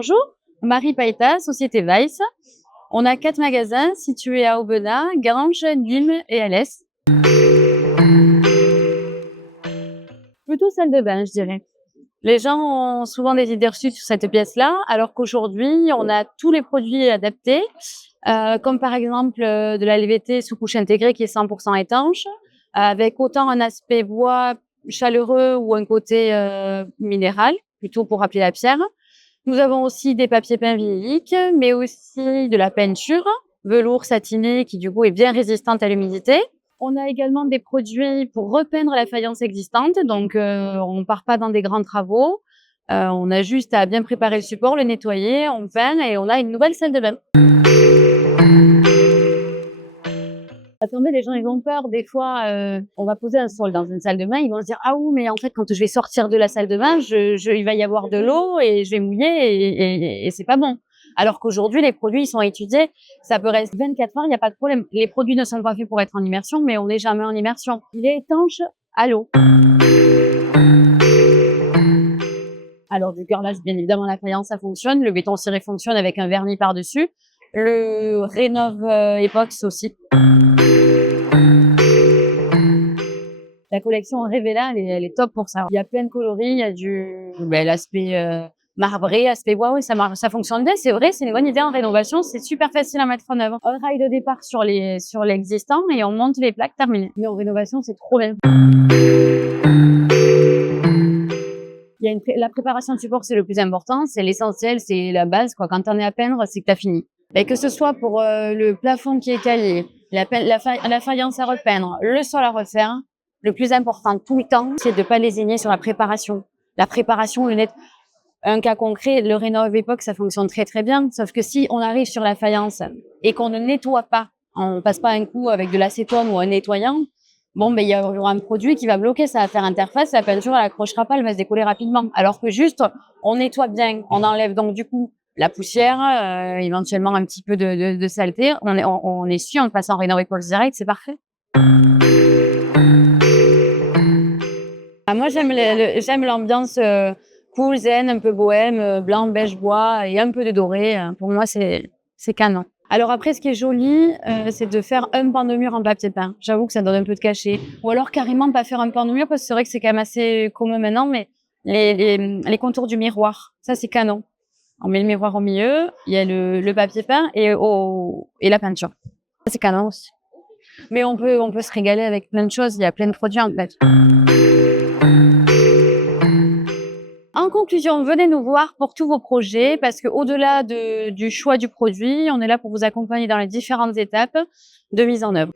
Bonjour, Marie Païta, Société Weiss. On a 4 magasins situés à Aubenas, Ganges, Nîmes et Alès. Plutôt salle de bain, je dirais. Les gens ont souvent des idées reçues sur cette pièce-là, alors qu'aujourd'hui, on a tous les produits adaptés, comme par exemple de la LVT sous couche intégrée qui est 100% étanche, avec autant un aspect bois chaleureux ou un côté minéral, plutôt pour rappeler la pierre. Nous avons aussi des papiers peints vinyliques, mais aussi de la peinture, velours satiné qui du coup est bien résistante à l'humidité. On a également des produits pour repeindre la faïence existante, donc on ne part pas dans des grands travaux. On a juste à bien préparer le support, le nettoyer, on peint et on a une nouvelle salle de bain. Attendez, les gens, ils ont peur. Des fois, on va poser un sol dans une salle de bain, ils vont se dire: ah oui, mais en fait, quand je vais sortir de la salle de bain, il va y avoir de l'eau et je vais mouiller et c'est pas bon. Alors qu'aujourd'hui, les produits, ils sont étudiés. Ça peut rester 24 heures, il n'y a pas de problème. Les produits ne sont pas faits pour être en immersion, mais on n'est jamais en immersion. Il est étanche à l'eau. Alors, du carrelage, bien évidemment, la faïence, ça fonctionne. Le béton ciré fonctionne avec un vernis par-dessus. Le Rénov Épox aussi. La collection Revela, elle est top pour ça. Il y a plein de coloris, il y a l'aspect marbré, aspect bois, oui, ça fonctionne bien, c'est vrai, c'est une bonne idée en rénovation, c'est super facile à mettre en œuvre. Un rail de départ sur l'existant et on monte les plaques, terminé. Mais en rénovation, c'est trop bien. La préparation de support, c'est le plus important, c'est l'essentiel, c'est la base, quoi. Quand t'en es à peindre, c'est que t'as fini. Et que ce soit pour le plafond qui est taillé, la faïence à repeindre, le sol à refaire, le plus important tout le temps, c'est de pas lésigner sur la préparation. La préparation, le net. Un cas concret, le Rénov Époque, ça fonctionne très très bien. Sauf que si on arrive sur la faïence et qu'on ne nettoie pas, on passe pas un coup avec de l'acétone ou un nettoyant, bon, ben, il y aura un produit qui va bloquer, ça va faire interface, la peinture, elle accrochera pas, elle va se décoller rapidement. Alors que juste, on nettoie bien, on enlève donc du coup la poussière, éventuellement un petit peu de saleté, on essuie, on passe en Rénov Époque direct, c'est parfait. Moi, j'aime l'ambiance cool, zen, un peu bohème, blanc, beige, bois et un peu de doré. Pour moi, c'est canon. Alors après, ce qui est joli, c'est de faire un pan de mur en papier peint. J'avoue que ça donne un peu de cachet. Ou alors carrément pas faire un pan de mur parce que c'est vrai que c'est quand même assez commun maintenant, mais les contours du miroir, ça c'est canon. On met le miroir au milieu, il y a le papier peint et la peinture. Ça c'est canon aussi. Mais on peut se régaler avec plein de choses. Il y a plein de produits en fait. En conclusion, venez nous voir pour tous vos projets parce que au-delà du choix du produit, on est là pour vous accompagner dans les différentes étapes de mise en œuvre.